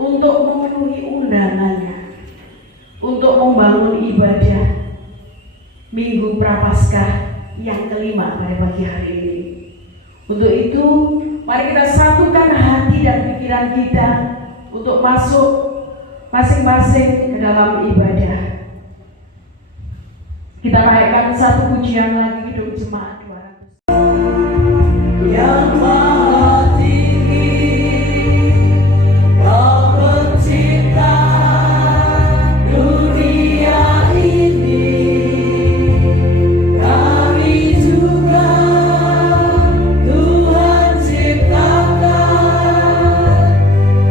untuk memenuhi undangannya, untuk membangun ibadah Minggu Prapaskah yang kelima pada pagi hari ini. Untuk itu, mari kita satukan hati dan pikiran kita untuk masuk masing-masing ke dalam ibadah. Kita naikkan satu pujian lagi, Hidup Jemaat 200. Yang Maha Tinggi, Kau pencipta dunia ini, kami juga Tuhan ciptakan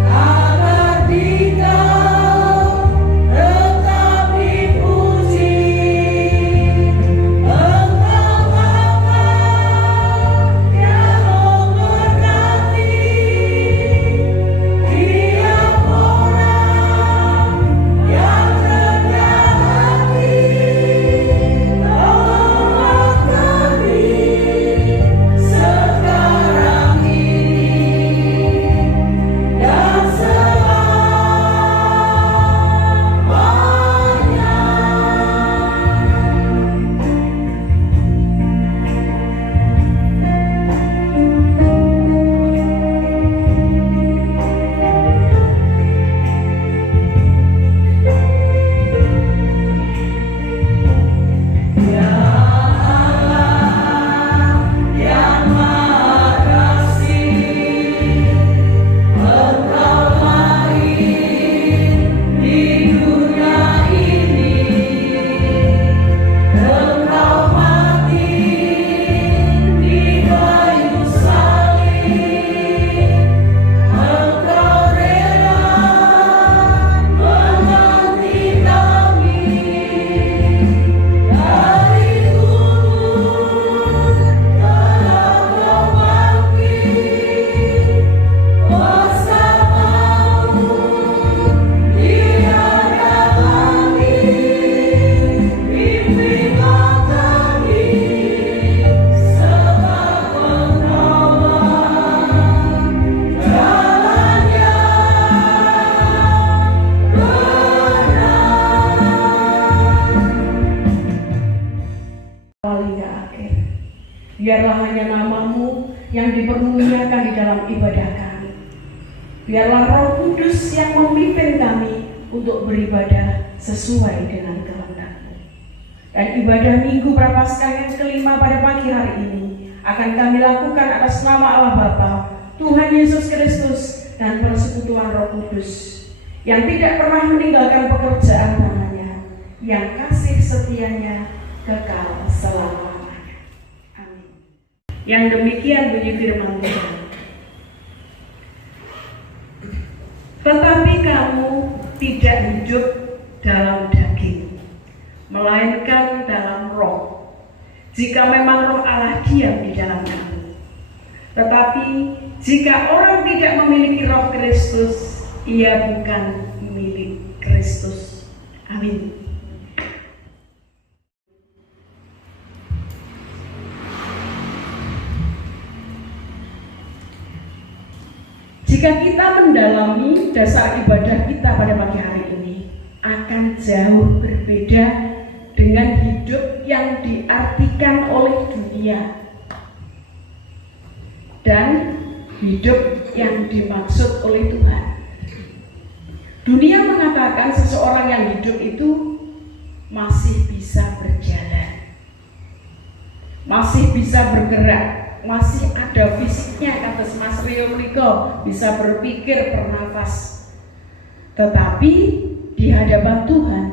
agar di Kau tetap dipuji. Engkau Bapa yang memberkati tiap orang yang rendah hati. Tolonglah kami sekarang ini dan selamanya. Ya Allah yang Maha Kasih, Engkau lahir di dunia ini, Engkau mati di kayu salib, Engkau rela mengganti kami dari kubur, telah Kau bangkit, kuasa maut tiada lagi. Pimpinlah kami sebab Engkaulah jalan yang benar. Awal hingga akhir, biarlah hanya nama-Mu yang dipermuliakan di dalam ibadah kami. Biarlah Roh Kudus yang memimpin kami untuk beribadah sesuai dengan kehendak-Mu. Dan ibadah Minggu Prapaskah yang kelima pada pagi hari ini akan kami lakukan atas nama Allah Bapa, Tuhan Yesus Kristus, dan persekutuan Roh Kudus yang tidak pernah meninggalkan pekerjaan tangannya, yang kasih setianya kekal selama-lamanya. Amin. Yang demikian bunyi firman Tuhan. Tetapi kamu tidak hidup dalam daging, melainkan dalam Roh, jika memang Roh Allah diam di dalam kamu. Tetapi jika orang tidak memiliki Roh Kristus, ia bukan milik Kristus. Amin. Jika kita mendalami dasar ibadah kita pada pagi hari ini, akan jauh berbeda dengan hidup yang diartikan oleh dunia dan hidup yang dimaksud oleh Tuhan. Dunia mengatakan seseorang yang hidup itu masih bisa berjalan, masih bisa bergerak, masih ada fisiknya, kata Mas Rio Mliko, bisa berpikir, bernafas. Tetapi di hadapan Tuhan,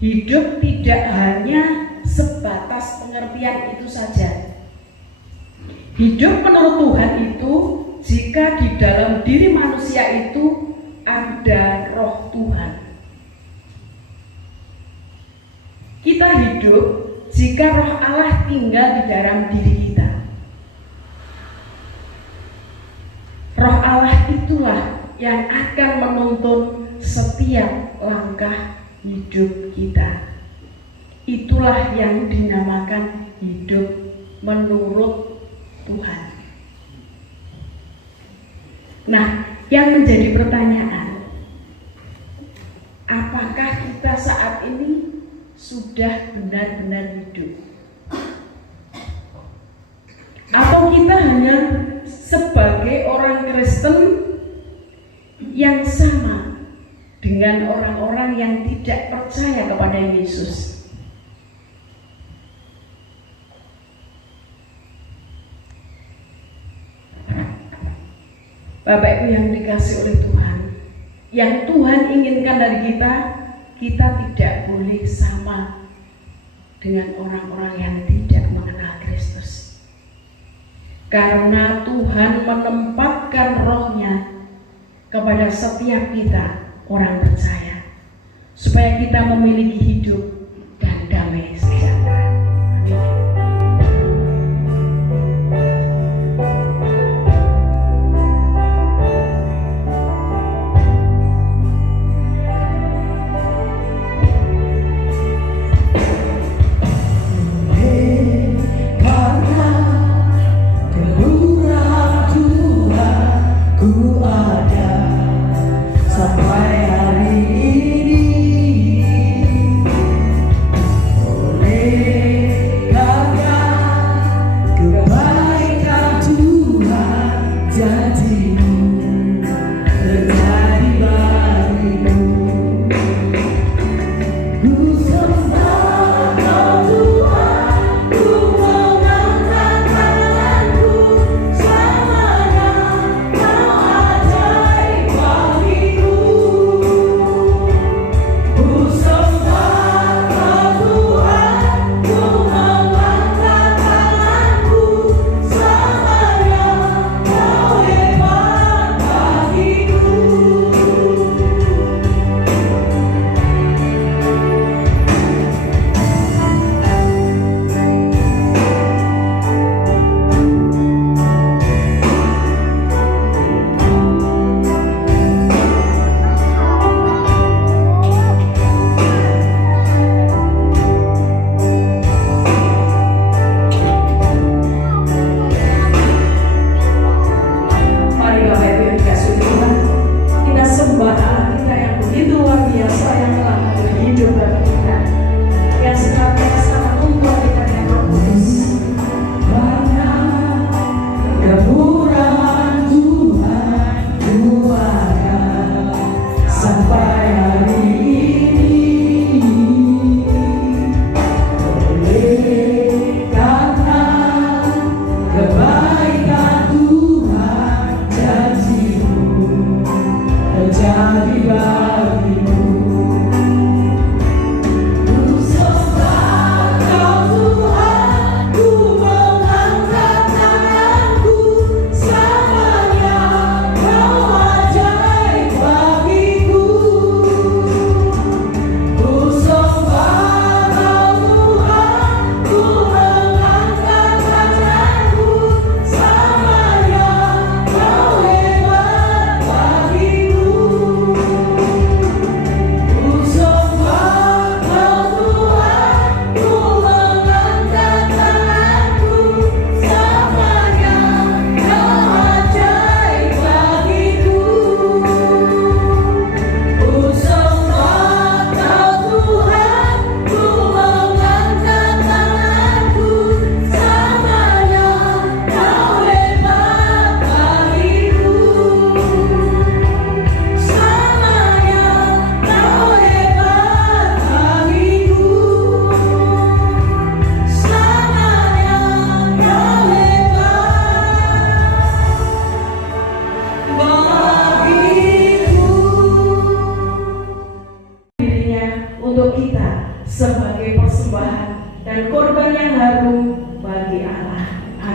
hidup tidak hanya sebatas pengertian itu saja. Hidup menurut Tuhan itu jika di dalam diri manusia itu ada Roh Tuhan. Kita hidup jika Roh Allah tinggal di dalam diri kita. Roh Allah itulah yang akan menuntun setiap langkah hidup kita. Itulah yang dinamakan hidup menurut Tuhan. Nah, Yang menjadi pertanyaan, apakah kita saat ini sudah benar-benar hidup? Atau kita hanya sebagai orang Kristen yang sama dengan orang-orang yang tidak percaya kepada Yesus? Bapak Ibu yang dikasih oleh Tuhan, yang Tuhan inginkan dari kita, kita tidak boleh sama dengan orang-orang yang tidak mengenal Kristus. Karena Tuhan menempatkan rohnya kepada setiap kita orang percaya, supaya kita memiliki hidup dan damai sejahtera.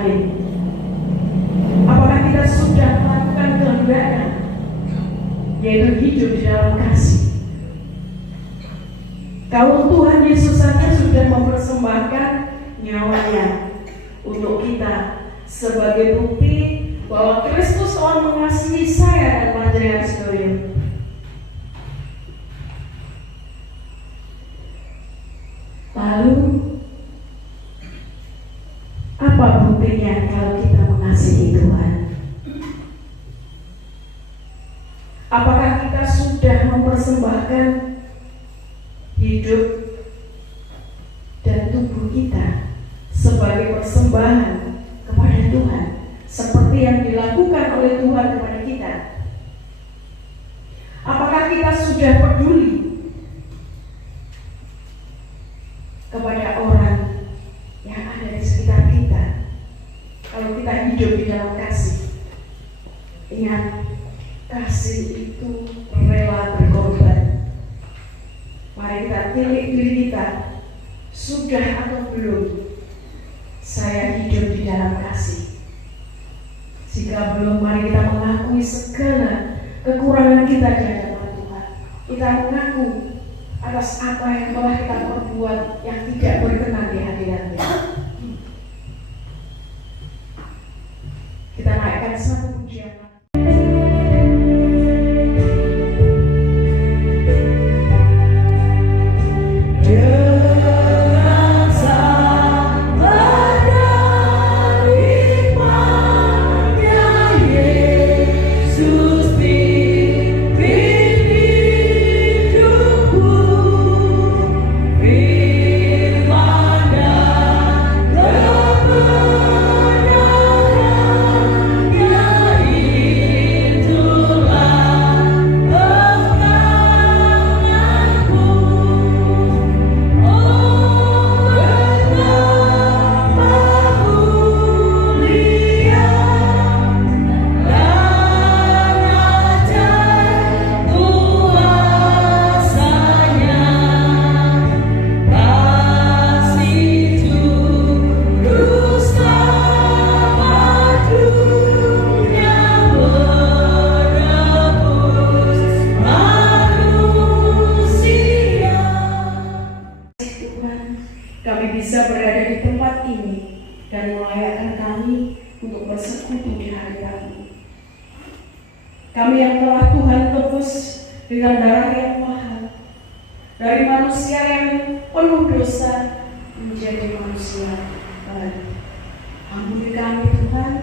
Amin. Yaitu hidup di dalam kasih. Kalau Tuhan Yesus saja sudah mempersembahkan nyawanya untuk kita sebagai bukti bahwa Kristus telah mengasihi saya dan panjenengan sekalian. Lalu apa apa buktinya kalau kita mengasihi Tuhan? sebagai persembahan kepada Tuhan, seperti yang dilakukan oleh Tuhan kepada kita? Apakah kita sudah peduli kepada orang yang ada di sekitar kita? Kalau kita hidup di dalam kasih, ingat, kasih itu rela berkorban. Mari kita tilik diri kita, sudah atau belum saya hidup di dalam kasih? Jika belum, mari kita mengakui segala kekurangan kita di hadapan Tuhan. Kita mengaku atas apa yang telah kita perbuat yang tidak berkenan di hadirat-Nya. Kita naikkan satu pujian. Kami yang telah Tuhan tebus dengan darah yang mahal, dari manusia yang penuh dosa menjadi manusia baru. Ampuni kami Tuhan,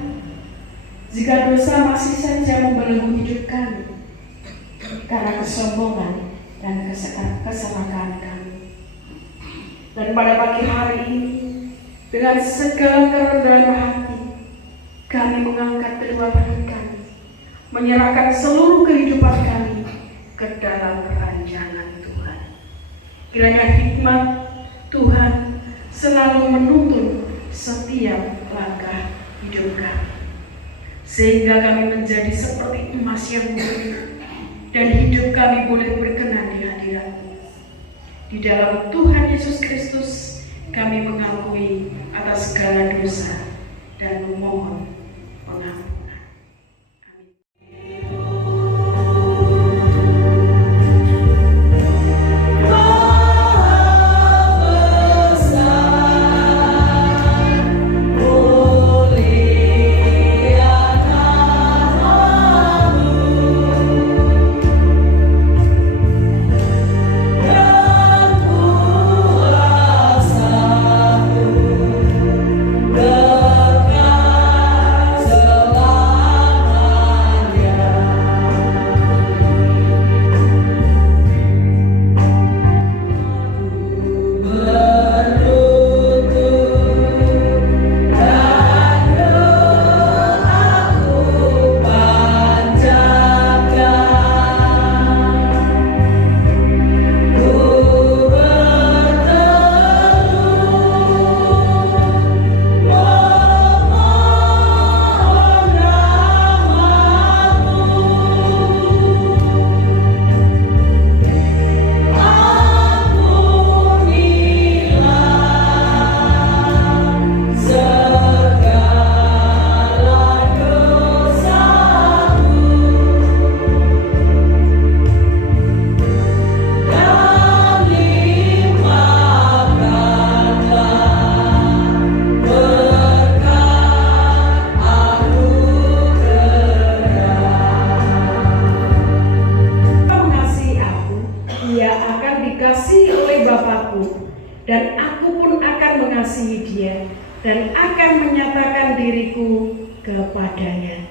jika dosa masih saja membelenggu hidup kami, karena kesombongan dan kesalahan kami. Dan pada pagi hari ini, dengan segala kerendahan hati, kami mengangkat kedua tangan kami, menyerahkan seluruh kehidupan kami ke dalam rancangan Tuhan. Kiranya hikmat Tuhan selalu menuntun setiap langkah hidup kami, sehingga kami menjadi seperti emas yang murni, dan hidup kami boleh berkenan di hadirat-Mu. Di dalam Tuhan Yesus Kristus kami mengakui atas segala dosa dan memohon pengampunan. Dan aku pun akan mengasihi dia dan akan menyatakan diriku kepadanya.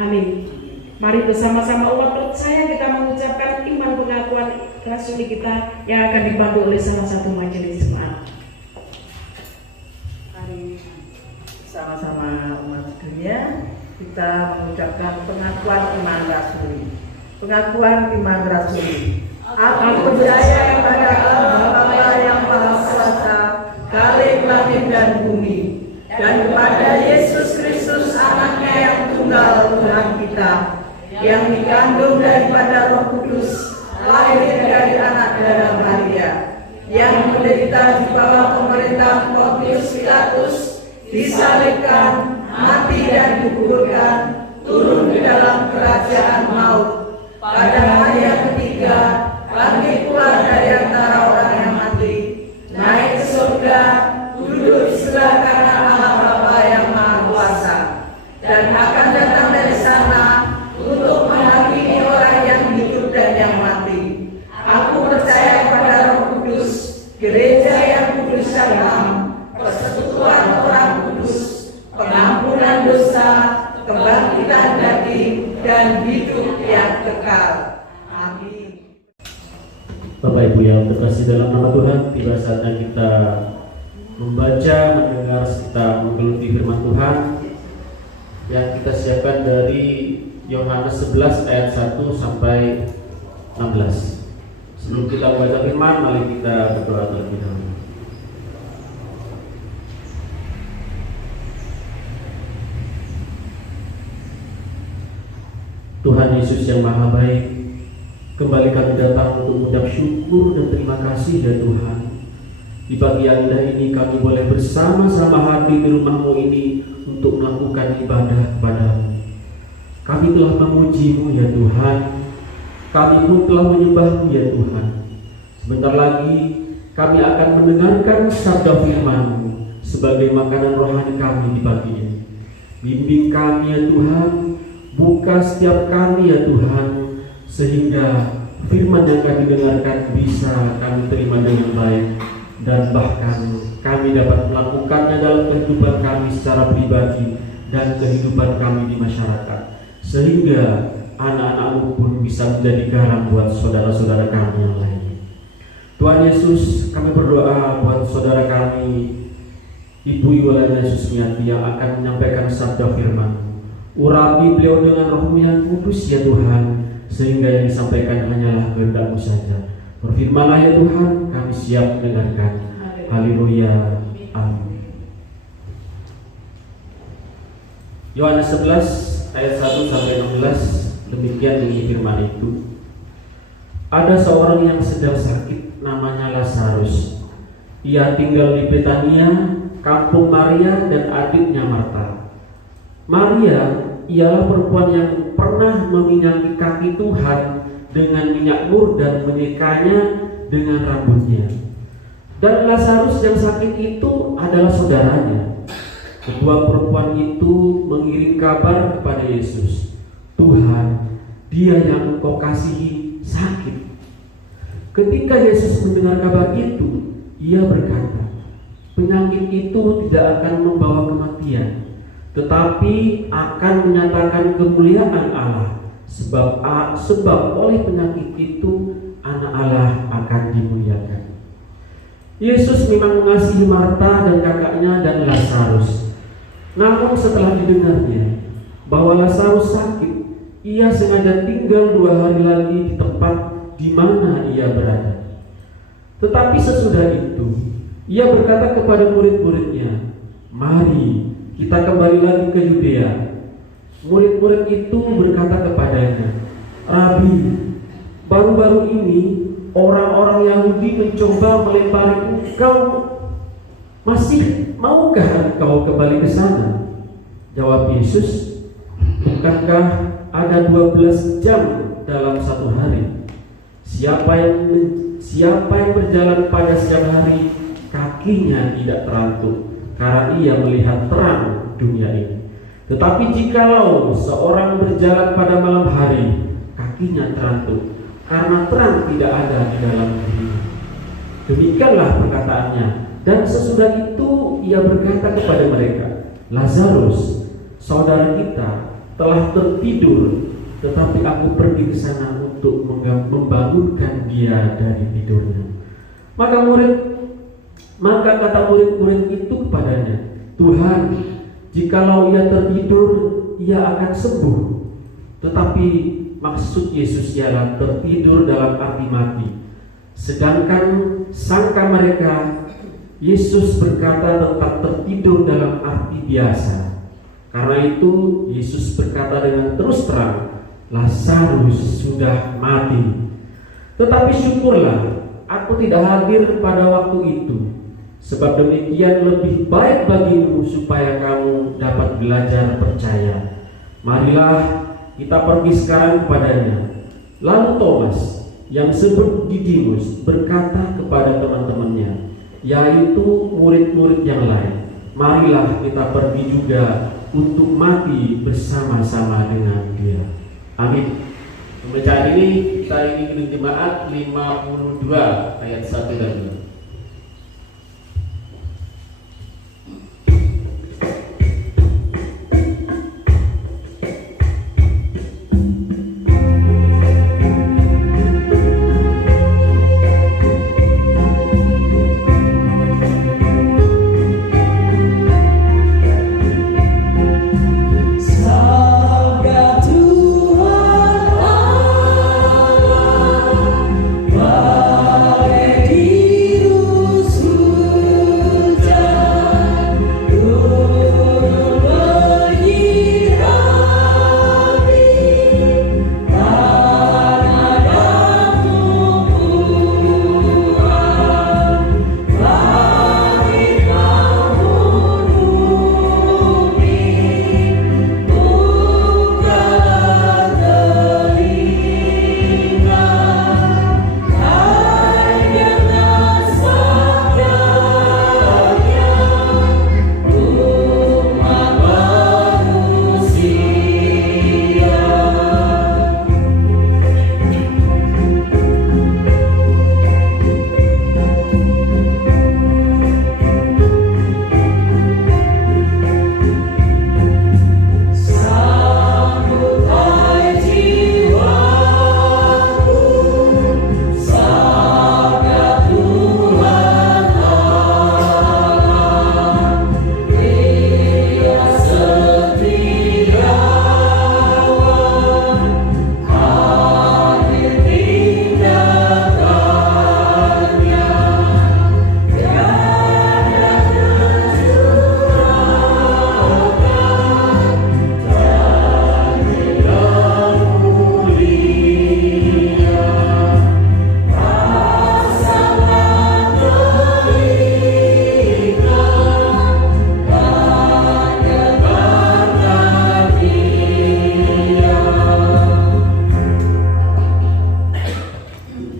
Amin. Mari bersama-sama umat percaya kita mengucapkan iman pengakuan rasuli kita yang akan dipandu oleh salah satu majelis jemaat. Mari. Sama-sama umat dunia kita mengucapkan pengakuan iman rasuli. Pengakuan iman rasuli. Aku percaya pada Allah Bapa yang Maha Kuasa, Khalik langit dan bumi, dan kepada Yesus Kristus anaknya yang tunggal Tuhan kita, yang dikandung daripada Roh Kudus, lahir dari anak darah Maria, yang menderita di bawah pemerintah Pontius Pilatus, disalibkan, mati dan dikuburkan, turun ke dalam kerajaan maut. Pada hari yang ketiga, bangkit pula dari antara orang yang mati, naik ke surga, duduk di sebelah kanan Allah Bapa yang Maha Kuasa, dan akan datang dari sana untuk menghakimi orang yang hidup dan yang mati. Aku percaya pada Roh Kudus, gereja yang kudus dan am, persekutuan orang kudus, pengampunan dosa, kebangkitan daging, dan hidup yang kekal. Amin. Bapak Ibu yang terkasih dalam nama Tuhan, tiba saatnya kita membaca, mendengar, serta menggeluti firman Tuhan yang kita siapkan dari Yohanes 11 ayat 1 sampai 16. Sebelum kita membaca firman, mari kita berdoa terlebih dahulu. Tuhan Yesus yang Maha Baik, kembali kami datang untuk mengucap syukur dan terima kasih ya Tuhan. Di pagi yang indah ini kami boleh bersama-sama hadir di rumah-Mu ini untuk melakukan ibadah kepada-Mu. Kami telah memuji-Mu ya Tuhan. Kami pun telah menyembah-Mu ya Tuhan. Sebentar lagi kami akan mendengarkan sabda firman-Mu sebagai makanan rohani kami di pagi ini. Bimbing kami ya Tuhan, buka setiap kami ya Tuhan, sehingga firman yang kami dengarkan bisa kami terima dengan baik, dan bahkan kami dapat melakukannya dalam kehidupan kami secara pribadi dan kehidupan kami di masyarakat, sehingga anak-anak-Mu pun bisa menjadi garam buat saudara-saudara kami yang lainnya. Tuhan Yesus, kami berdoa buat saudara kami Ibu Iwalanya Yesus Miati yang akan menyampaikan sabda firman. Urapi beliau dengan Roh-Mu yang kudus ya Tuhan, sehingga yang disampaikan hanyalah kehendak-Mu saja. Berfirmanlah ya Tuhan, kami siap mendengarkan. Haleluya. Amin. Yohanes 11 ayat 1 sampai 16, demikian bunyi firman itu. Ada seorang yang sedang sakit, namanya Lazarus. Ia tinggal di Betania, kampung Maria dan adiknya Marta. Maria ialah perempuan yang pernah meminyaki kaki Tuhan dengan minyak mur dan menyekanya dengan rambutnya. Dan Lazarus yang sakit itu adalah saudaranya. Kedua perempuan itu mengirim kabar kepada Yesus, Tuhan, dia yang Engkau kasihi sakit. Ketika Yesus mendengar kabar itu, ia berkata, penyakit itu tidak akan membawa kematian, tetapi akan menyatakan kemuliaan Allah, sebab oleh penyakit itu anak Allah akan dimuliakan. Yesus memang mengasihi Marta dan kakaknya dan Lazarus. Namun setelah didengarnya bahwa Lazarus sakit, ia sengaja tinggal 2 hari lagi di tempat di mana ia berada. Tetapi sesudah itu, ia berkata kepada murid-muridnya, mari kita kembali lagi ke Yudea. Murid-murid itu berkata kepadanya, Rabi, baru-baru ini orang-orang Yahudi mencoba melempari engkau. Masih maukah engkau kembali ke sana? Jawab Yesus, bukankah ada 12 jam dalam satu hari? Siapa yang berjalan pada siang hari, kakinya tidak terantuk, karena ia melihat terang dunia ini. Tetapi jikalau seorang berjalan pada malam hari, kakinya terantuk, karena terang tidak ada di dalam dirinya. Demikianlah perkataannya. Dan sesudah itu ia berkata kepada mereka, Lazarus, saudara kita, telah tertidur, tetapi aku pergi ke sana untuk membangunkan dia dari tidurnya. Maka kata murid-murid itu kepadanya, Tuhan, Jikalau ia tertidur, ia akan sembuh. Tetapi maksud Yesus ialah tertidur dalam arti mati. Sedangkan sangka mereka, Yesus berkata tentang tertidur dalam arti biasa. Karena itu Yesus berkata dengan terus terang, Lazarus sudah mati. Tetapi syukurlah, aku tidak hadir pada waktu itu, sebab demikian lebih baik bagimu supaya kamu dapat belajar percaya. Marilah kita pergi sekarang kepadanya. Lalu Thomas yang disebut Didimus berkata kepada teman-temannya, yaitu murid-murid yang lain, marilah kita pergi juga untuk mati bersama-sama dengan dia. Amin. Pembacaan ini kita ingin jemaat 52 ayat 1 dan 2.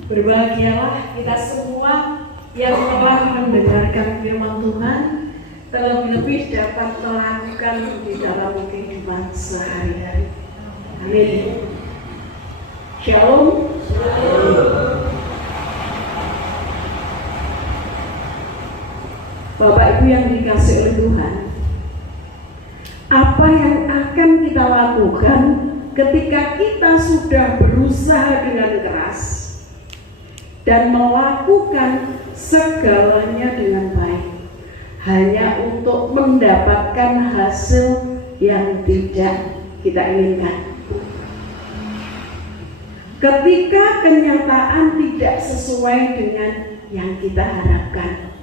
Berbahagialah kita semua yang telah mendengarkan firman Tuhan, terlebih-lebih dapat melakukan di dalam kehidupan sehari-hari. Amin. Shalom. Bapak Ibu yang dikasihi oleh Tuhan, apa yang akan kita lakukan ketika kita sudah berusaha dengan keras dan melakukan segalanya dengan baik hanya untuk mendapatkan hasil yang tidak kita inginkan? Ketika kenyataan tidak sesuai dengan yang kita harapkan,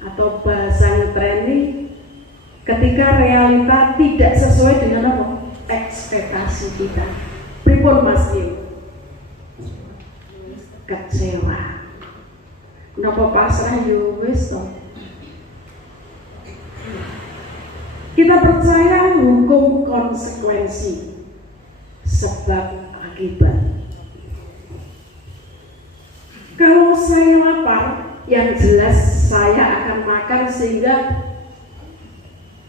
atau bahasa training, ketika realita tidak sesuai dengan apa? Ekspektasi kita. Pripun Mas Kim? Kecewa. Kenapa pasrah yo wis to? Kita percaya hukum konsekuensi, sebab akibat. Kalau saya lapar, yang jelas saya akan makan sehingga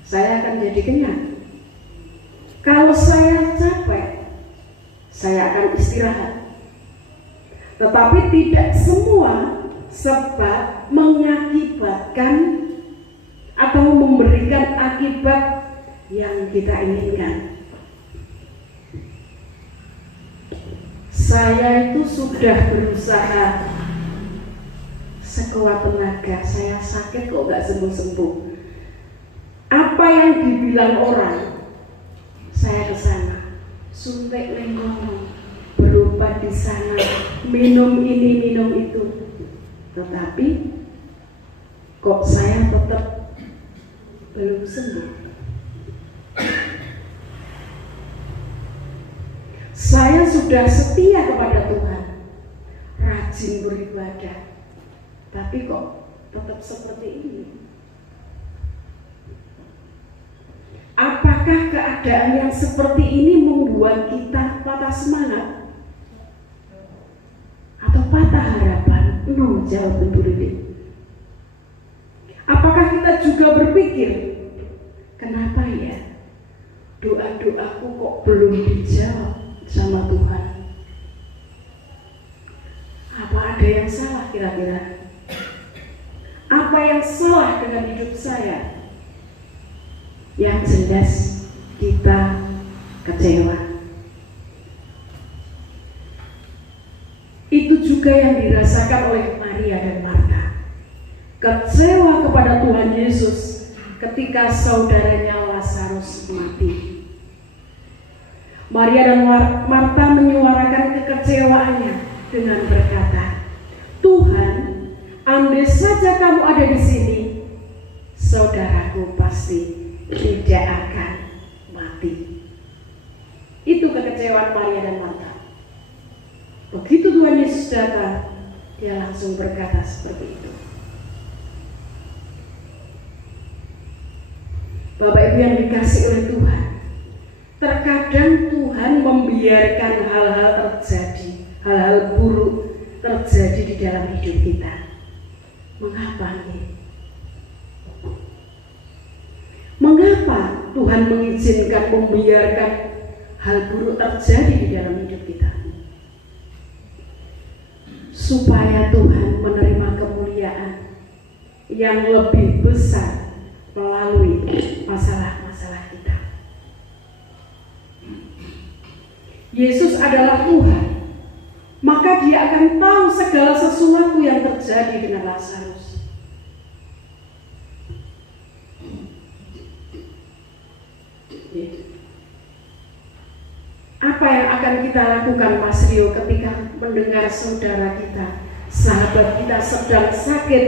saya akan jadi kenyang. Kalau saya capek, saya akan istirahat. Tetapi tidak semua sebab mengakibatkan atau memberikan akibat yang kita inginkan. Saya itu sudah berusaha sekuat tenaga, saya sakit kok gak sembuh-sembuh. Apa yang dibilang bilang orang, saya ke sana, suntik lengkong, berobat di sana, minum ini, minum itu. Tetapi kok saya tetap belum sembuh. Saya sudah setia kepada Tuhan, rajin beribadah, tapi kok tetap seperti ini. Apakah keadaan yang seperti ini membuat kita patah semangat atau patah harapan? No, jawab tentu. Apakah kita juga berpikir, kenapa ya doa-doaku kok belum dijawab sama Tuhan? Apa ada yang salah kira-kira? Apa yang salah dengan hidup saya? Yang jelas kita kecewa. Itu juga yang dirasakan oleh Maria dan Marta. Kecewa kepada Tuhan Yesus ketika saudaranya Lazarus mati. Maria dan Marta menyuarakan kekecewaannya dengan berkata, Tuhan, andai saja kamu ada di sini, saudaraku pasti tidak akan mati. Itu kekecewaan Maria dan Marta. Begitu Tuhan Yesus datang, dia langsung berkata seperti itu. Bapak Ibu yang dikasih oleh Tuhan, terkadang Tuhan membiarkan hal-hal terjadi, hal-hal buruk terjadi di dalam hidup kita. Mengapa nih? Mengapa Tuhan mengizinkan, membiarkan hal buruk terjadi di dalam hidup kita? Supaya Tuhan menerima kemuliaan yang lebih besar melalui masalah-masalah kita. Yesus adalah Tuhan, maka Dia akan tahu segala sesuatu yang terjadi dengan Lazarus. Apa yang akan kita lakukan, Mas Rio, ketika mendengar saudara kita, sahabat kita sedang sakit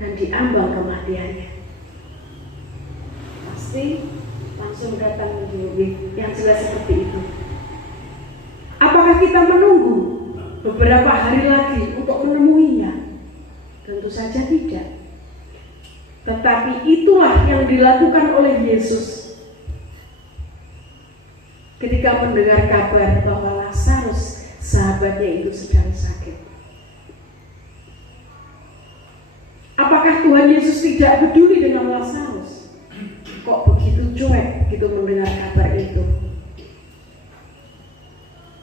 dan diambang kematiannya? Pasti langsung datang menjauhi, yang jelas seperti itu. Apakah kita menunggu beberapa hari lagi untuk menemuinya? Tentu saja tidak. Tetapi itulah yang dilakukan oleh Yesus ketika mendengar kabar bahwa Lazarus, sahabatnya itu, sedang sakit. Apakah Tuhan Yesus tidak peduli dengan Lazarus? Kok begitu cuek begitu mendengar kabar itu?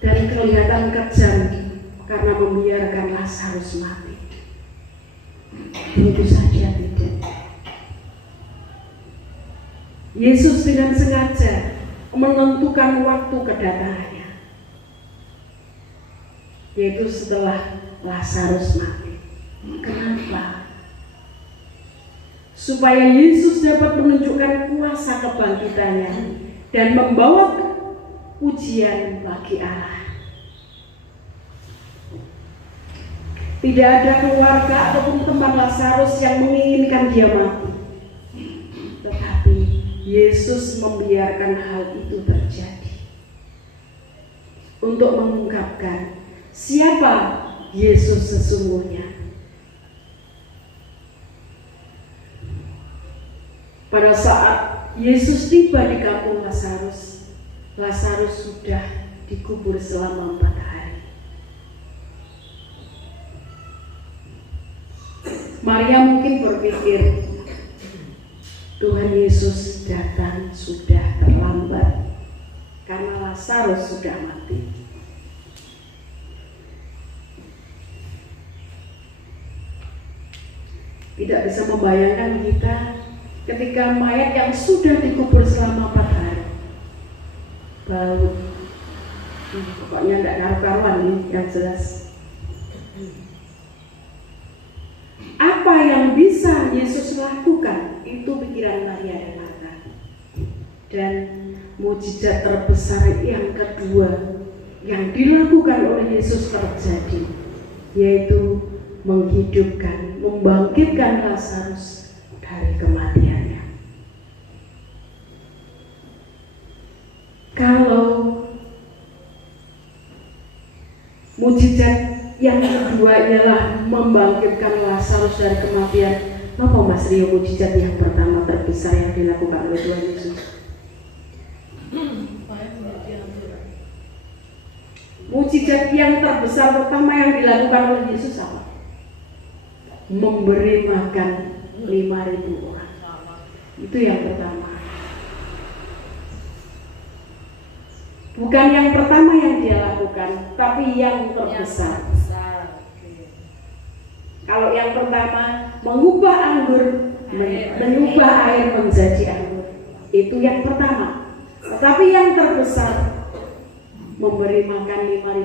Dan kelihatan kejam karena membiarkan Lazarus mati. Tentu saja tidak. Yesus dengan sengaja menentukan waktu kedatangannya, yaitu setelah Lazarus mati. Kenapa? Supaya Yesus dapat menunjukkan kuasa kebangkitannya dan membawa pujian bagi Allah. Tidak ada keluarga ataupun teman Lazarus yang menginginkan dia mati, tetapi Yesus membiarkan hal itu terjadi untuk mengungkapkan siapa Yesus sesungguhnya. Pada saat Yesus tiba di kampung Lazarus, Lazarus sudah dikubur selama 4 hari. Maria mungkin berpikir, Tuhan Yesus datang sudah terlambat karena Lazarus sudah mati. Tidak bisa membayangkan kita ketika mayat yang sudah dikubur selama 4 hari bau, pokoknya tidak karu-karuan nih, yang jelas. Apa yang bisa Yesus lakukan? Itu pikiran Maria dan Marta. Dan mujizat terbesar yang kedua yang dilakukan oleh Yesus terjadi, yaitu menghidupkan, membangkitkan Lazarus dari kematiannya. Kalau mujizat yang kedua ialah membangkitkan Lazarus dari kematian, apa Mas Rio mujizat yang pertama terbesar yang dilakukan oleh Tuhan Yesus? Mujizat yang terbesar pertama yang dilakukan oleh Yesus apa? Memberi makan 5.000 orang. Itu yang pertama. Bukan yang pertama yang dia lakukan, tapi yang terbesar. Kalau yang pertama mengubah anggur, mengubah air menjadi anggur, itu yang pertama. Tetapi yang terbesar, memberi makan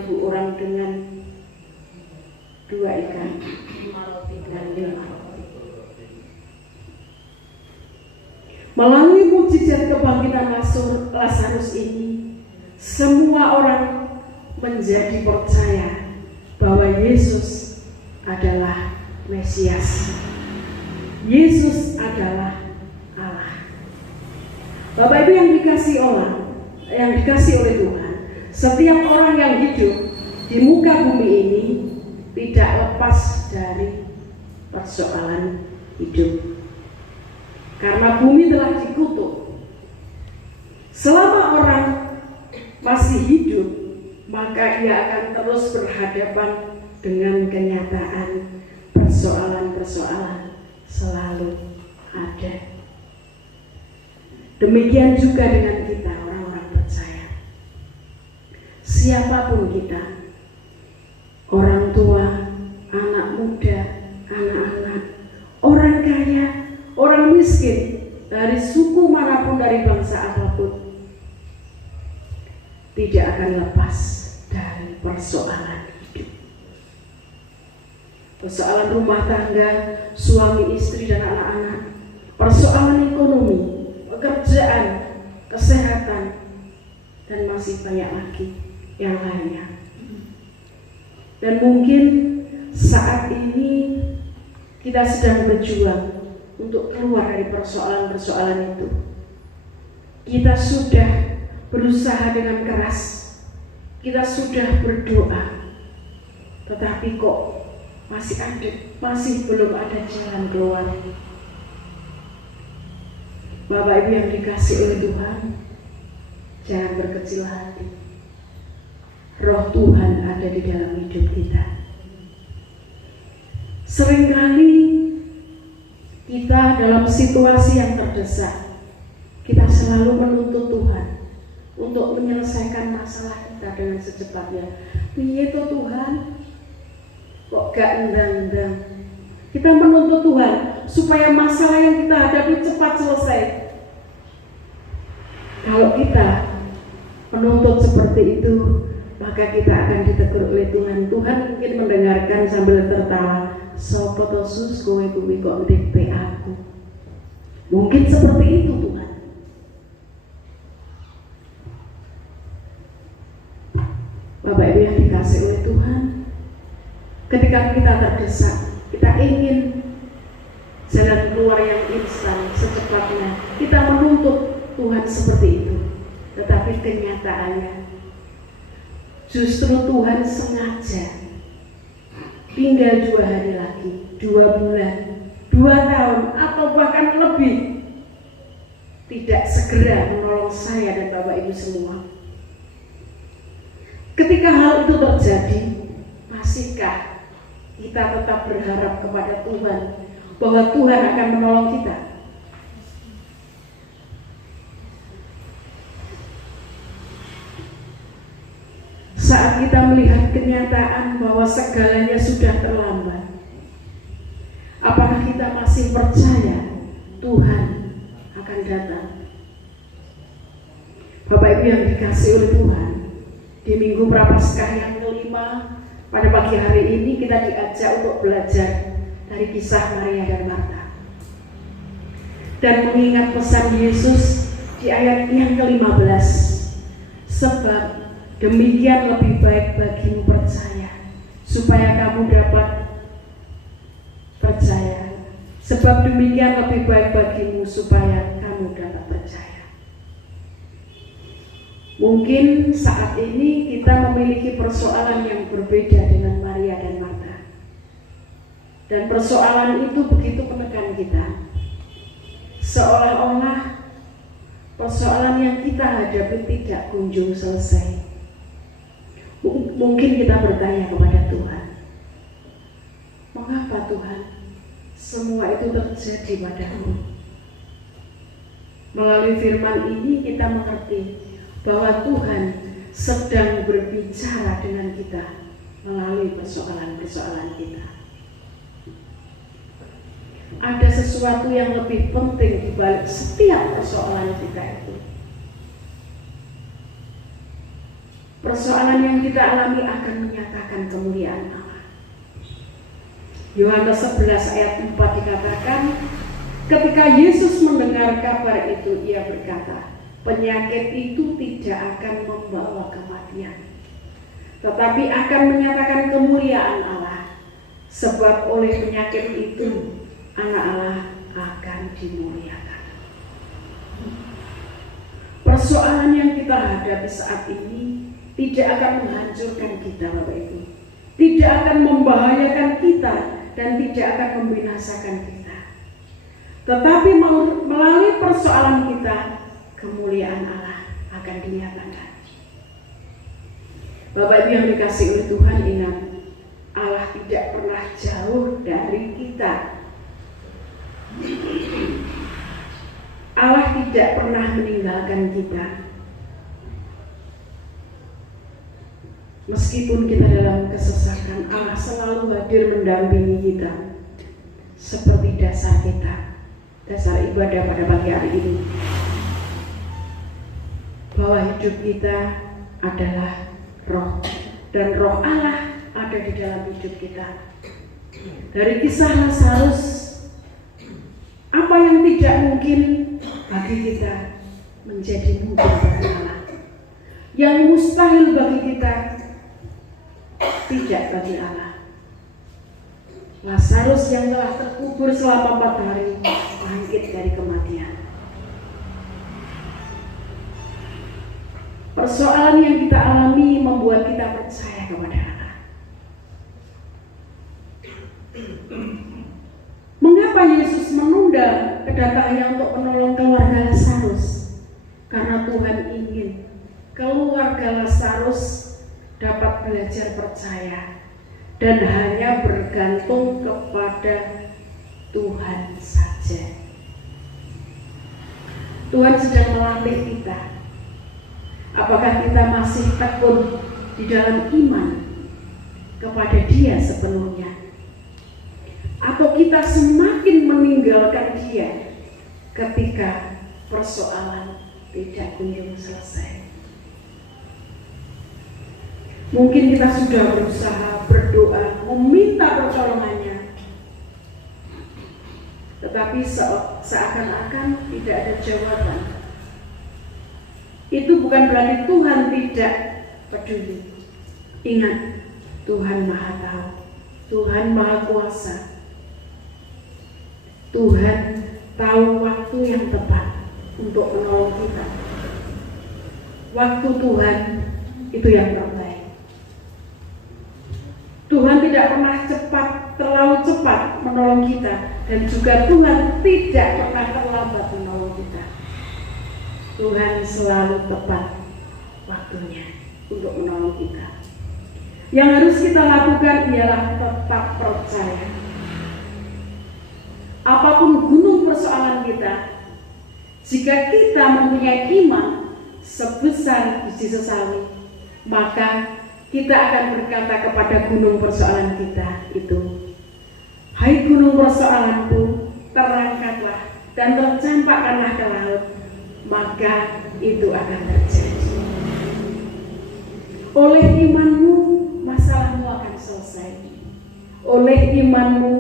5.000 orang dengan 2 ikan dan 5 roti. Melalui mujizat kebangkitan Lazarus ini, semua orang menjadi percaya bahwa Yesus adalah Mesias. Yesus adalah Allah. Bapak Ibu yang dikasih oleh Tuhan, setiap orang yang hidup di muka bumi ini tidak lepas dari persoalan hidup. Karena bumi telah dikutuk. Selama orang masih hidup, maka ia akan terus berhadapan dengan kenyataan persoalan-persoalan selalu ada. Demikian juga dengan kita orang-orang percaya. Siapapun kita, orang tua, anak muda, anak-anak, orang kaya, orang miskin, dari suku manapun, dari bangsa apapun, tidak akan lepas dari persoalan hidup. Persoalan rumah tangga, suami, istri, dan anak-anak, persoalan ekonomi, pekerjaan, kesehatan, dan masih banyak lagi yang lainnya. Dan mungkin saat ini kita sedang berjuang untuk keluar dari persoalan-persoalan itu. Kita sudah berusaha dengan keras, kita sudah berdoa, tetapi kok masih belum ada jalan keluar. Bapak Ibu yang dikasih oleh Tuhan, jangan berkecil hati. Roh Tuhan ada di dalam hidup kita. Seringkali kita dalam situasi yang terdesak, kita selalu menuntut Tuhan untuk menyelesaikan masalah kita dengan secepatnya. Piye to Tuhan? Kok gak endang-endang? Kita menuntut Tuhan supaya masalah yang kita hadapi cepat selesai. Kalau kita menuntut seperti itu, maka kita akan ditegur oleh Tuhan. Tuhan mungkin mendengarkan sambil tertawa. Sopo to sus kowe kuwi kok ndekpe aku. Mungkin seperti itu Tuhan. Bapak Ibu yang dikasih oleh Tuhan, ketika kita terdesak, kita ingin jalan keluar yang instan secepatnya, kita menuntut Tuhan seperti itu. Tetapi kenyataannya justru Tuhan sengaja tinggal 2 hari lagi, 2 bulan, 2 tahun, atau bahkan lebih tidak segera menolong saya dan Bapak Ibu semua. Ketika hal itu terjadi, masihkah kita tetap berharap kepada Tuhan bahwa Tuhan akan menolong kita? Saat kita melihat kenyataan bahwa segalanya sudah terlambat, apakah kita masih percaya Tuhan akan datang? Bapak Ibu yang dikasih oleh Tuhan, di Minggu Prapaskah yang kelima, pada pagi hari ini kita diajak untuk belajar dari kisah Maria dan Marta dan mengingat pesan Yesus di ayat yang ke-15. Sebab demikian lebih baik bagimu percaya, supaya kamu dapat percaya. Sebab demikian lebih baik bagimu supaya kamu dapat percaya. Mungkin saat ini kita memiliki persoalan yang berbeda dengan Maria dan Marta. Dan persoalan itu begitu menekan kita. Seolah-olah persoalan yang kita hadapi tidak kunjung selesai. Mungkin kita bertanya kepada Tuhan, mengapa Tuhan semua itu terjadi padaku? Melalui firman ini kita mengerti bahwa Tuhan sedang berbicara dengan kita melalui persoalan-persoalan kita. Ada sesuatu yang lebih penting di balik setiap persoalan kita itu. Persoalan yang kita alami akan menyatakan kemuliaan Allah. Yohanes 11 ayat 4 dikatakan, ketika Yesus mendengar kabar itu, ia berkata, penyakit itu tidak akan membawa kematian, tetapi akan menyatakan kemuliaan Allah. Sebab oleh penyakit itu anak Allah akan dimuliakan. Persoalan yang kita hadapi saat ini tidak akan menghancurkan kita, Bapak Ibu. Tidak akan membahayakan kita dan tidak akan membinasakan kita. Tetapi melalui persoalan kita, kemuliaan Allah akan dinyatakan. Bapak Ibu yang dikasihi oleh Tuhan, ingat, Allah tidak pernah jauh dari kita. Allah tidak pernah meninggalkan kita. Meskipun kita dalam kesesakan, Allah selalu hadir mendampingi kita. Seperti dasar kita, dasar ibadah pada pagi hari ini, bahwa hidup kita adalah roh, dan roh Allah ada di dalam hidup kita. Dari kisah Lazarus, apa yang tidak mungkin bagi kita menjadi mungkin bagi Allah. Yang mustahil bagi kita tidak bagi Allah. Lazarus yang telah terkubur selama 4 hari bangkit dari kematian. Persoalan yang kita alami membuat kita percaya kepada Allah. Mengapa Yesus menunda kedatangannya untuk menolong keluarga Lazarus? Karena Tuhan ingin keluarga Lazarus dapat belajar percaya dan hanya bergantung kepada Tuhan saja. Tuhan sedang melatih kita. Apakah kita masih tekun di dalam iman kepada Dia sepenuhnya? Atau kita semakin meninggalkan Dia ketika persoalan tidak kunjung selesai? Mungkin kita sudah berusaha berdoa, meminta pertolongannya, tetapi seakan-akan tidak ada jawaban. Itu bukan berarti Tuhan tidak peduli. Ingat, Tuhan Maha Tahu, Tuhan Maha Kuasa. Tuhan tahu waktu yang tepat untuk menolong kita. Waktu Tuhan itu yang terbaik. Tuhan tidak pernah terlalu cepat menolong kita, dan juga Tuhan tidak pernah terlambat menolong kita. Tuhan selalu tepat waktunya untuk menolong kita. Yang harus kita lakukan ialah tetap percaya. Apapun gunung persoalan kita, jika kita mempunyai iman sebesar biji sesawi, maka kita akan berkata kepada gunung persoalan kita itu, hai gunung persoalanku, terangkatlah dan tercampakkanlah ke laut, maka itu akan terjadi. Oleh imanmu, masalahmu akan selesai. Oleh imanmu,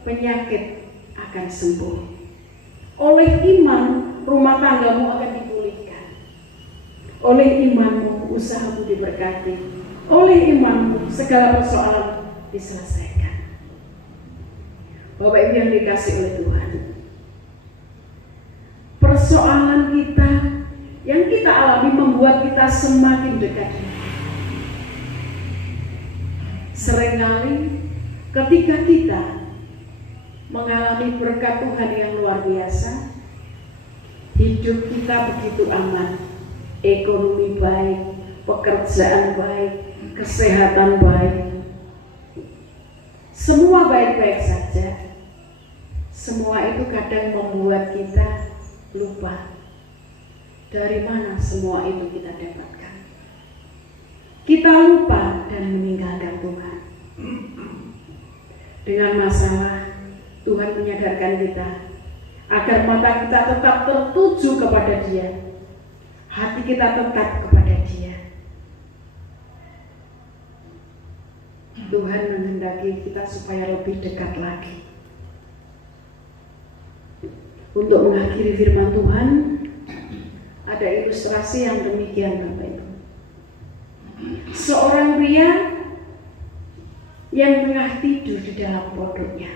penyakit akan sembuh. Oleh iman, rumah tanggamu akan dipulihkan. Oleh imanmu usahamu diberkati. Oleh imanmu segala persoalan diselesaikan. Bapak Ibu yang dikasih oleh Tuhan, persoalan kita yang kita alami membuat kita semakin dekat. Seringkali ketika kita mengalami berkat Tuhan yang luar biasa, hidup kita begitu aman, ekonomi baik, pekerjaan baik, kesehatan baik, semua baik-baik saja. Semua itu kadang membuat kita lupa dari mana semua itu kita dapatkan. Kita lupa dan meninggalkan Tuhan. Dengan masalah, Tuhan menyadarkan kita agar mata kita tetap tertuju kepada Dia, hati kita tetap kepada Dia. Tuhan menghendaki kita supaya lebih dekat lagi. Untuk mengakhiri firman Tuhan, ada ilustrasi yang demikian Bapak Ibu. Seorang pria yang tengah tidur di dalam pondoknya,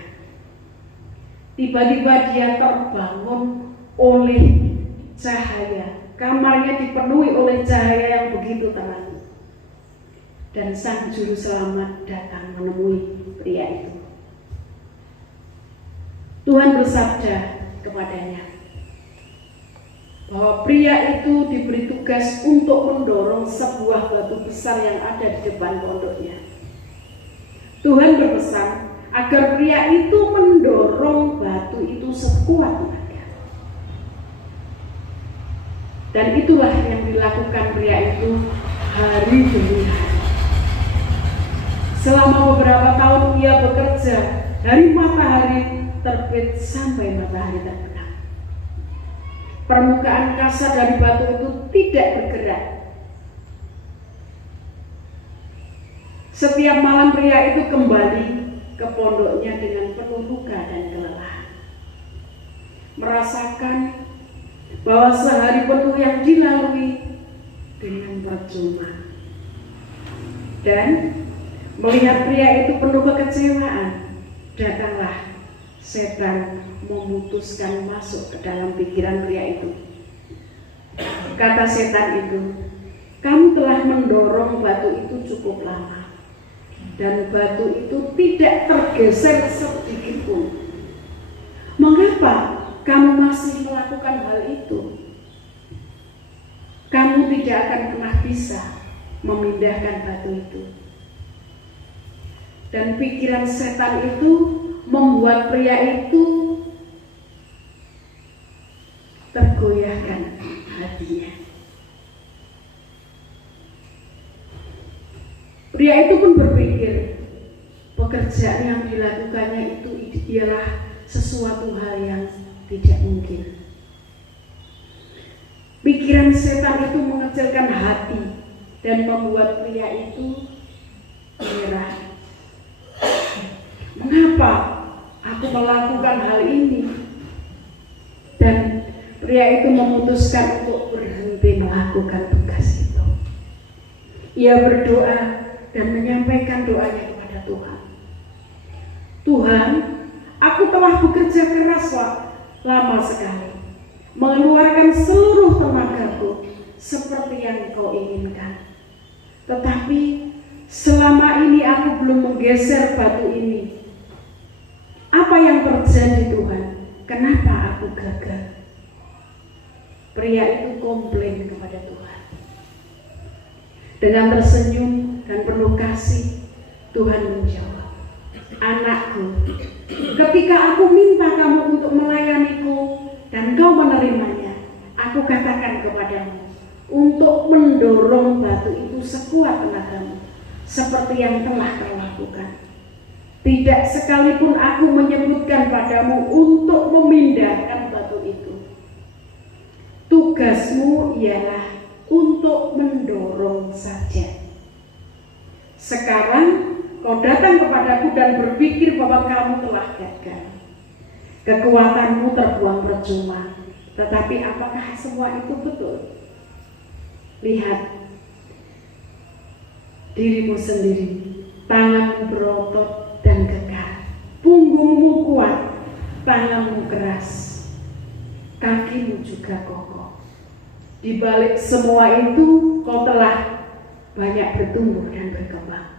tiba-tiba dia terbangun oleh cahaya. Kamarnya dipenuhi oleh cahaya yang begitu terang. Dan sang juru selamat datang menemui pria itu. Tuhan bersabda kepadanya bahwa pria itu diberi tugas untuk mendorong sebuah batu besar yang ada di depan pondoknya. Tuhan berpesan agar pria itu mendorong batu itu sekuat tenaga. Dan itulah yang dilakukan pria itu hari demi hari. Selama beberapa tahun ia bekerja dari matahari terbit sampai matahari terbenam. Permukaan kasar dari batu itu tidak bergerak. Setiap malam pria itu kembali ke pondoknya dengan penuh luka dan kelelahan, merasakan bahwa sehari penuh yang dilalui dengan percuma. Dan melihat pria itu penuh kekecewaan, datanglah setan memutuskan masuk ke dalam pikiran pria itu. Kata setan itu, "Kamu telah mendorong batu itu cukup lama, dan batu itu tidak tergeser sedikit pun. Mengapa kamu masih melakukan hal itu? Kamu tidak akan pernah bisa memindahkan batu itu." Dan pikiran setan itu membuat pria itu tergoyahkan hatinya. Pria itu pun berpikir pekerjaan yang dilakukannya itu ialah sesuatu hal yang tidak mungkin. Pikiran setan itu mengecilkan hati dan membuat pria itu menyerah. Mengapa aku melakukan hal ini? Dan pria itu memutuskan untuk berhenti melakukan tugas itu. Ia berdoa dan menyampaikan doanya kepada Tuhan. Tuhan, aku telah bekerja keras lama sekali, mengeluarkan seluruh tenagaku seperti yang Kau inginkan. Tetapi selama ini aku belum menggeser batu ini. Apa yang terjadi Tuhan? Kenapa aku gagal? Pria itu komplain kepada Tuhan. Dengan tersenyum dan penuh kasih, Tuhan menjawab, "Anakku, ketika aku minta kamu untuk melayaniku dan kau menerimanya, aku katakan kepadamu untuk mendorong batu itu sekuat tenagamu, seperti yang telah kau lakukan. Tidak sekalipun aku menyebutkan padamu untuk memindahkan batu itu. Tugasmu ialah untuk mendorong saja. Sekarang kau datang kepadaku dan berpikir bahwa kamu telah gagal. Kekuatanmu terbuang percuma. Tetapi apakah semua itu betul? Lihat dirimu sendiri, tanganmu berotot dan kekar, punggungmu kuat, tanganmu keras, kakimu juga kokoh. Di balik semua itu kau telah banyak bertumbuh dan berkembang.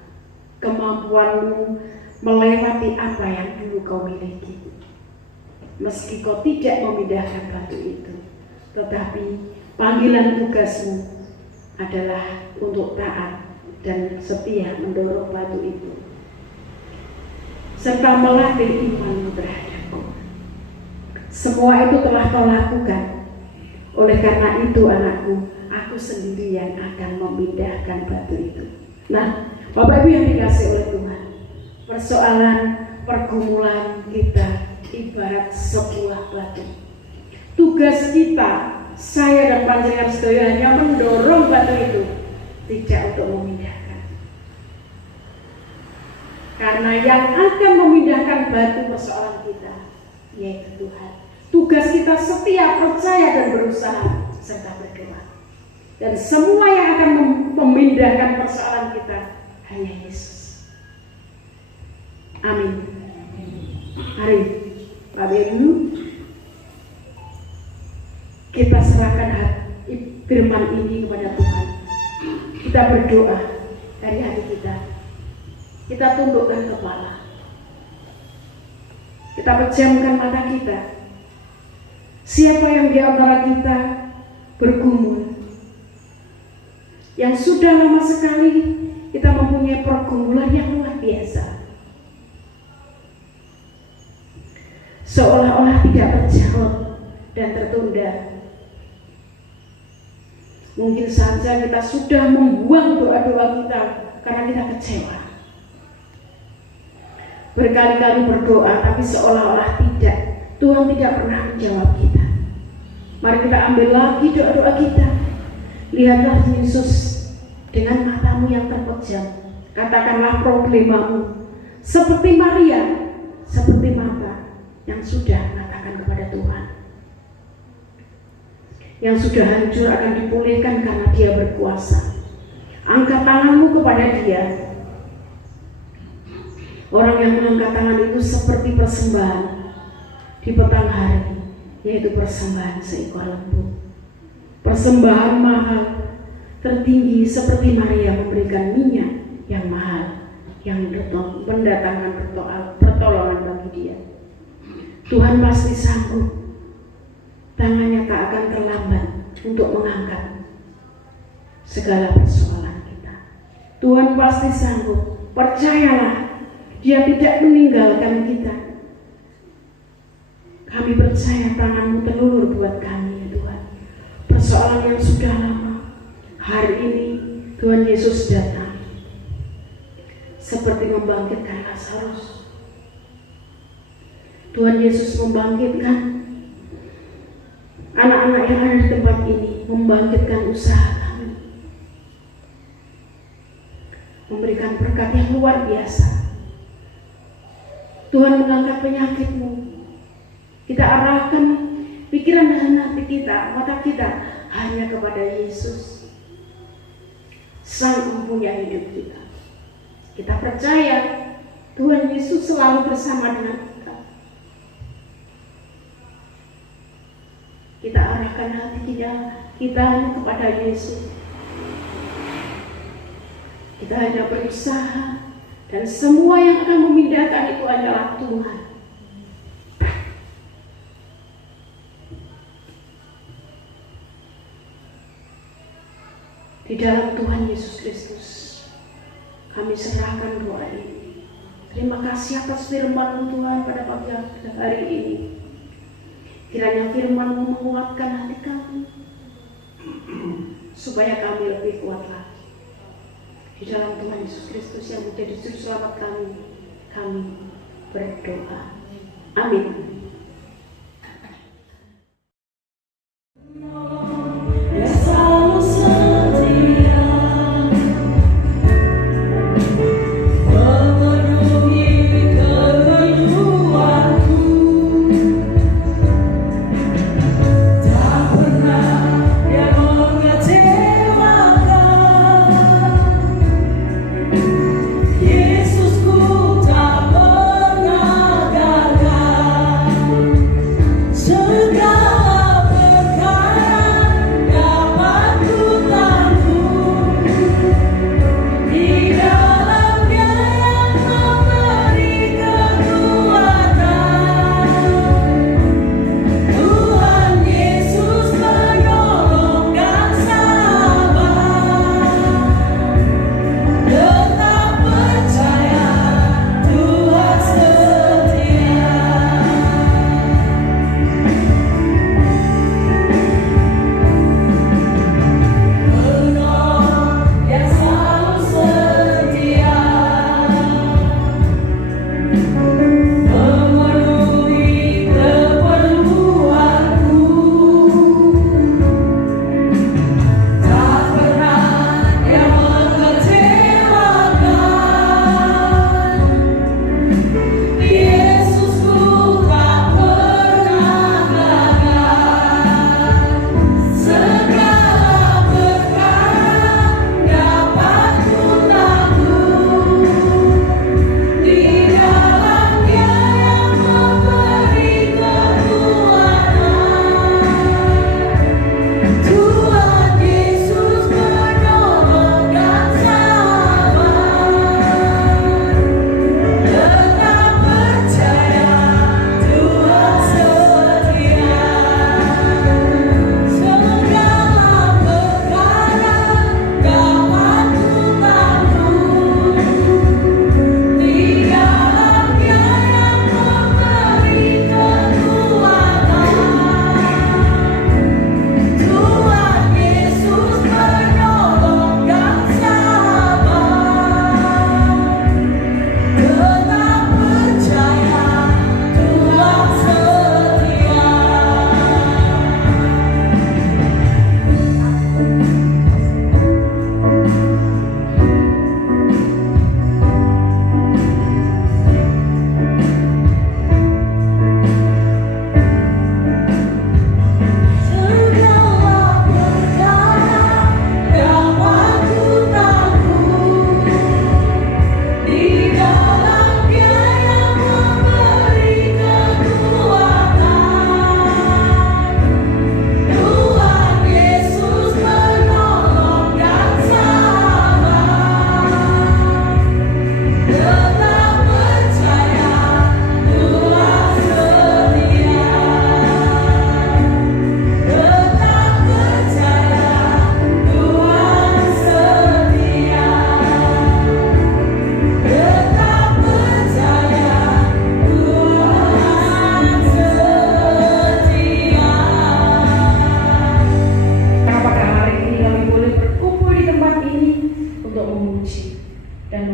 Kemampuanmu melewati apa yang dulu kau miliki. Meski kau tidak memindahkan batu itu, tetapi panggilan tugasmu adalah untuk taat dan setia mendorong batu itu, serta melatih imanmu terhadapku. Semua itu telah kau lakukan. Oleh karena itu anakku, aku sendiri yang akan memindahkan batu itu. Nah, Bapak Ibu yang dikasih oleh Tuhan, persoalan pergumulan kita ibarat sebuah batu. Tugas kita, saya dan panjenengan sedaya, hanya mendorong batu itu, tidak untuk memindahkan. Karena yang akan memindahkan batu persoalan kita yaitu Tuhan. Tugas kita setia, percaya dan berusaha serta berdoa. Dan semua yang akan memindahkan persoalan kita hanya Yesus. Amin. Mari Bapak Ibu, kita serahkan firman ini kepada Tuhan. Kita berdoa dari hati kita. Kita tundukkan kepala. Kita pejamkan mata kita. Siapa yang di antara kita bergumul, yang sudah lama sekali kita mempunyai pergumulan yang luar biasa, seolah-olah tidak terjawab dan tertunda. Mungkin saja kita sudah membuang doa-doa kita karena kita kecewa. Berkali-kali berdoa tapi seolah-olah tidak. Tuhan tidak pernah menjawab kita. Mari kita ambil lagi doa-doa kita. Lihatlah Yesus dengan matamu yang terpejam. Katakanlah problemamu seperti Maria, seperti Marta yang sudah mengatakan kepada Tuhan, yang sudah hancur akan dipulihkan karena Dia berkuasa. Angkat tanganmu kepada Dia. Orang yang mengangkat tangan itu seperti persembahan di petang hari, yaitu persembahan seekor lembu. Persembahan mahal tertinggi seperti Maria memberikan minyak yang mahal, yang mendatangkan pertolongan bagi dia. Tuhan pasti sanggup. Tangannya tak akan terlambat untuk mengangkat segala persoalan kita. Tuhan pasti sanggup. Percayalah, Dia tidak meninggalkan kita. Kami percaya tanganmu terulur buat kami, ya Tuhan. Persoalan yang sudah lama, hari ini Tuhan Yesus datang seperti membangkitkan Lazarus. Tuhan Yesus membangkitkan anak-anak yang ada di tempat ini, membangkitkan usaha kami, memberikan berkat yang luar biasa. Tuhan mengangkat penyakitmu. Kita arahkan pikiran dan hati kita, mata kita hanya kepada Yesus, Sang Empunya hidup kita. Kita percaya Tuhan Yesus selalu bersama dengan kita. Kita arahkan hati kita hanya kepada Yesus. Kita hanya berusaha, dan semua yang akan memindahkan itu adalah Tuhan. Di dalam Tuhan Yesus Kristus, kami serahkan doa ini. Terima kasih atas firman Tuhan pada pagi hari ini. Kiranya firman-Mu menguatkan hati kami, supaya kami lebih kuat lagi. Di dalam Tuhan Yesus Kristus yang menjadi juru selamat kami berdoa. Amin. Tak pernah dia mengecewakan.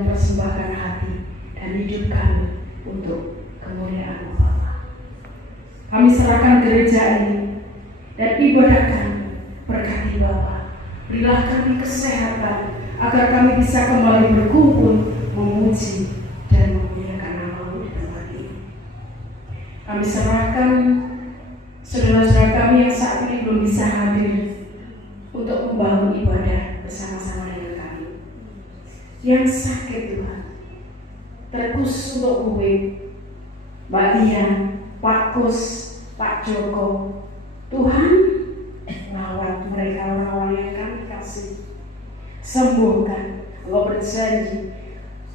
mempersembahkan hati dan hidup kami untuk kemuliaan Bapa. Kami serahkan gereja ini dan ibadah kami, berkati Bapa. Berilah kami kesehatan agar kami bisa kembali berkumpul, memuji dan memuliakan nama-Mu di tempat ini. Kami serahkan saudara-saudara kami yang saat ini belum bisa hadir untuk membangun ibadah bersama-sama dengan kami. Yang sakit Tuhan, terkhusus untuk Uwe, Mbak Dian, Pak Kus, Pak Joko, Tuhan rawat mereka orang-orang yang kami kasih, sembuhkan. Engkau berjanji,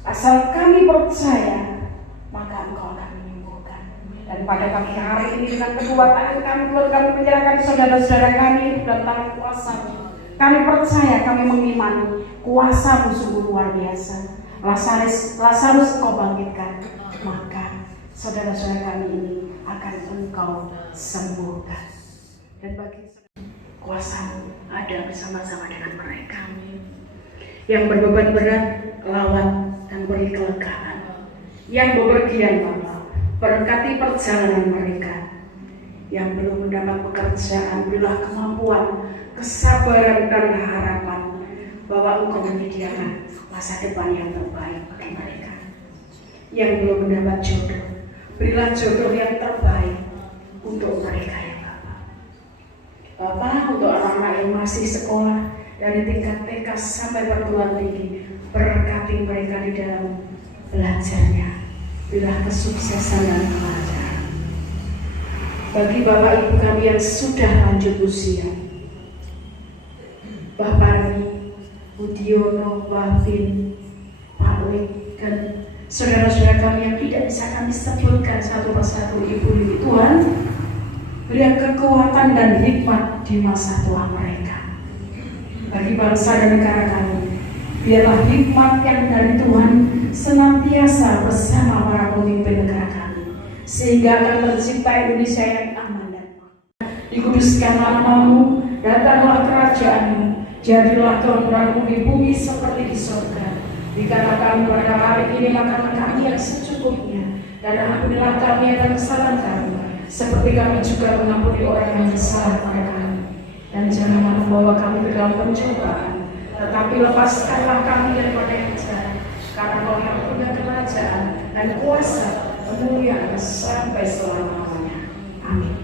asal kami percaya, maka Engkau akan menyembuhkan. Dan pada kami hari ini dengan kedua tangan kami, Tuhan, kami menyerahkan saudara-saudara kami dalam tangan kuasa-Mu. Kami percaya, kami mengimani kuasa-Mu sungguh luar biasa. Lazarus Engkau bangkitkan, maka saudara-saudara kami ini akan Engkau sembuhkan. Dan bagi kuasa-Mu ada bersama-sama dengan mereka. Yang berbeban berat, lawan dan beri kelegaan. Yang bepergian Bapa, berkati perjalanan mereka. Yang belum mendapat pekerjaan, berilah kemampuan, kesabaran dan harapan bahwa Engkau menyediakan masa depan yang terbaik bagi mereka. Yang belum mendapat jodoh, berilah jodoh yang terbaik untuk mereka ya Bapa. Bapa, untuk anak-anak yang masih sekolah dari tingkat TK sampai perguruan tinggi, berkati mereka di dalam belajarnya, berilah kesuksesan dan kelancaran. Bagi Bapak Ibu kami yang sudah lanjut usia, Mbah Parmi, Budiono, Wafin, Pak Wik, dan saudara-saudara kami yang tidak bisa kami sebutkan satu persatu, Ibu Tuhan, berikan kekuatan dan hikmat di masa tua mereka. Bagi bangsa dan negara kami, biarlah hikmat yang dari Tuhan senantiasa bersama para pemimpin negara kami, sehingga akan tercipta Indonesia yang aman dan makmur. Dikuduskan nama-Mu, datanglah kerajaan-Mu, jadilah kehendakmu di bumi seperti di surga. Dikatakan pada hari ini makanan kami yang secukupnya, dan ampunilah kami akan kesalahan kami, seperti kami juga mengampuni orang yang bersalah pada kami. Dan janganlah membawa kami ke dalam pencobaan, tetapi lepaskanlah kami daripada yang jahat, karena Kau yang punya kerajaan dan kuasa kemuliaan sampai selama-lamanya. Amin.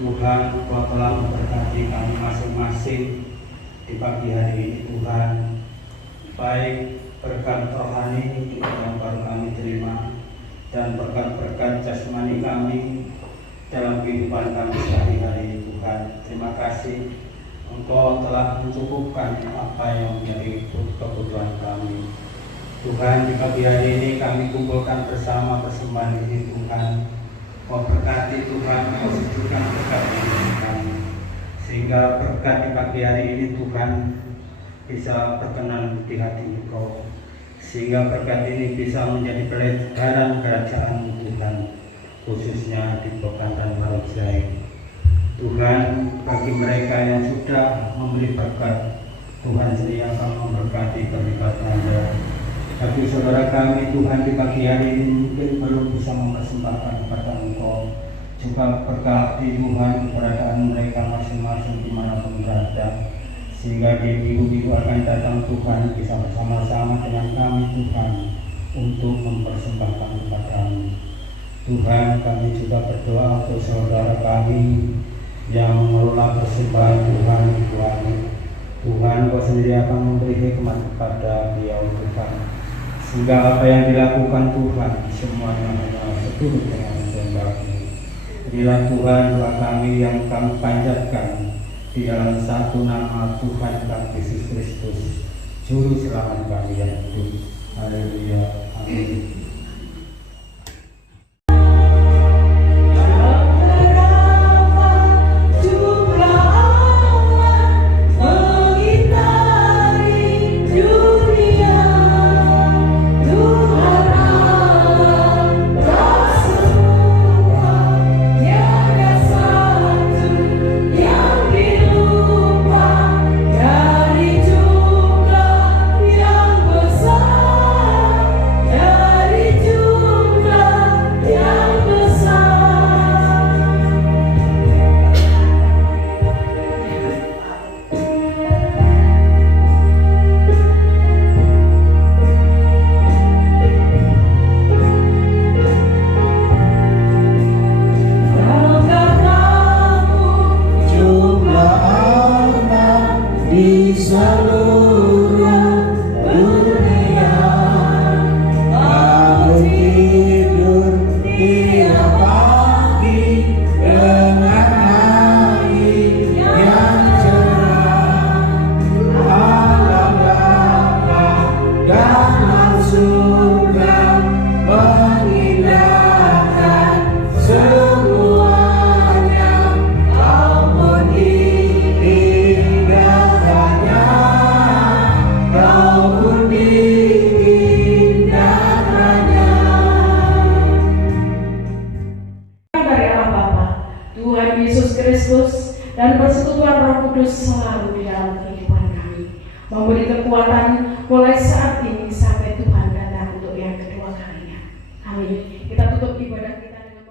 Tuhan, Kau telah memberkati kami masing-masing di pagi hari ini Tuhan. Baik berkat rohani yang baru kami terima, dan berkat-berkat jasmani kami dalam kehidupan kami sehari-hari. Tuhan, terima kasih Engkau telah mencukupkan apa yang menjadi kebutuhan kami. Tuhan, di pagi hari ini kami kumpulkan bersama persembahan ini. Tuhan, Kau berkati Tuhan, Kau sejukkan berkat ini kami, sehingga berkat di pagi hari ini Tuhan bisa berkenan di hati Engkau, sehingga berkat ini bisa menjadi pelebaran kerajaan Tuhan, khususnya di Pekanbaru Marojai. Tuhan, bagi mereka yang sudah memberi berkat, Tuhan sedia akan memberkati berkat Anda. Bagi saudara kami Tuhan di pagi hari ini mungkin belum bisa mempersembahkan kepada Engkau, juga berkati Tuhan keberadaan mereka masing-masing dimanapun berada, sehingga di minggu-minggu akan datang Tuhan bisa bersama-sama dengan kami Tuhan untuk mempersembahkan kepada-Mu. Tuhan, kami juga berdoa untuk saudara kami yang mengelola persembahan Tuhan. Tuhan, Kau sendiri akan memberi hikmat kepada beliau Tuhan, sehingga apa yang dilakukan Tuhan semuanya hanya seturut dengan kehendak-Mu. Inilah Tuhan doa kami yang kami panjatkan di dalam satu nama Tuhan kami Yesus Kristus, Juru Selamat kami yang hidup. Haleluya. Amin. Dan persekutuan Roh Kudus selalu di dalam kehidupan kami, memberi kekuatan mulai saat ini sampai Tuhan datang untuk yang kedua kalinya. Amin. Kita tutup ibadah kita dengan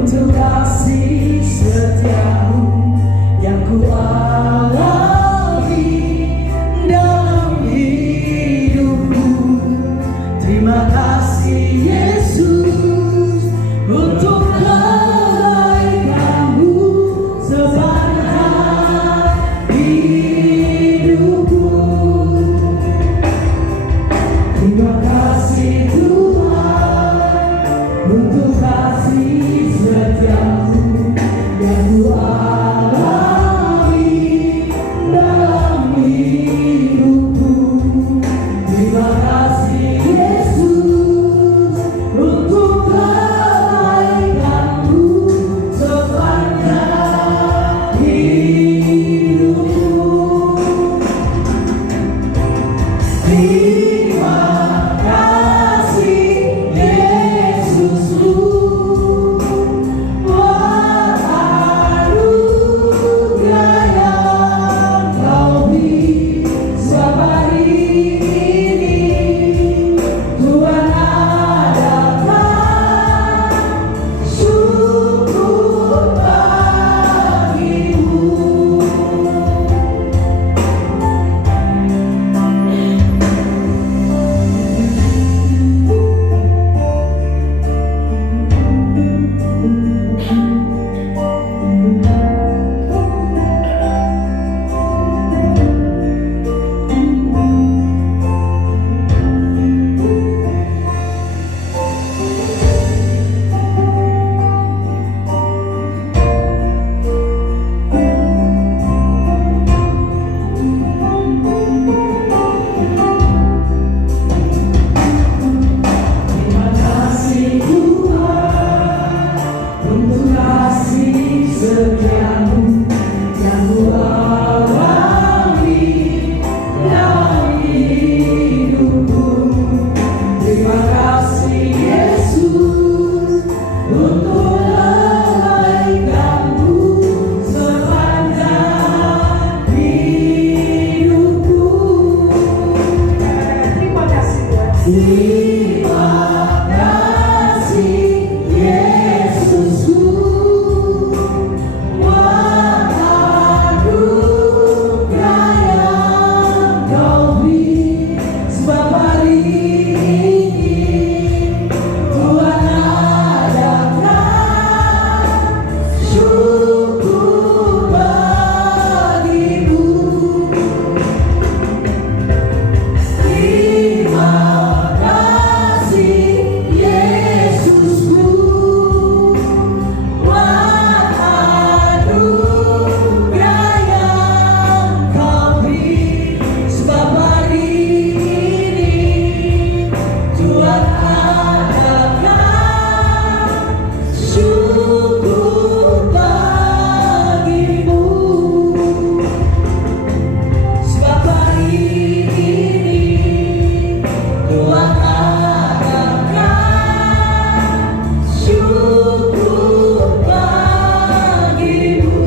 untuk kasih setiamu yang ku syukur bagimu, sebab hari ini Tuhan adakan syukur bagimu.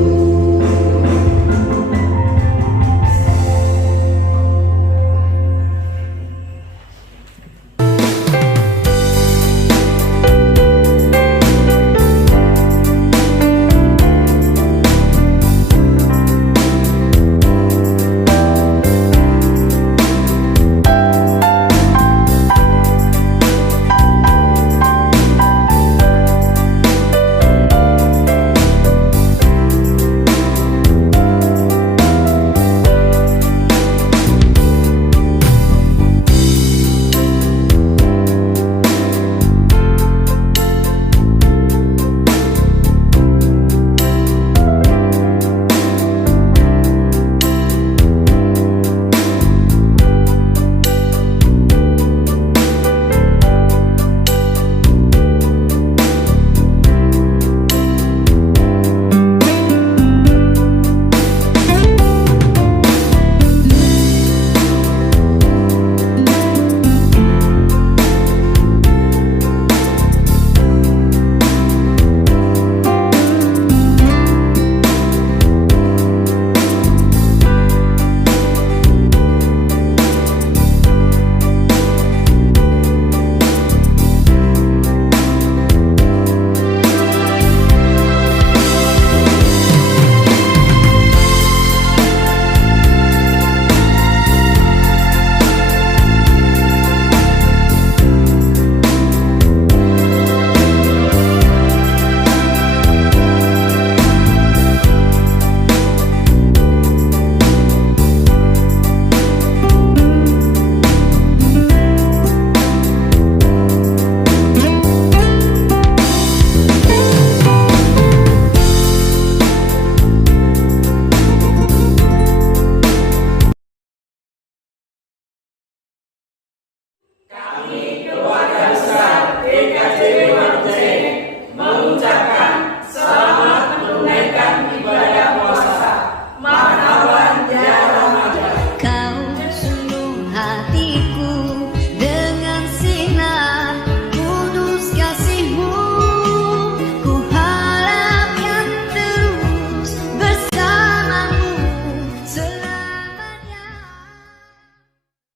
Kami keluarga besar PKJ Dewantara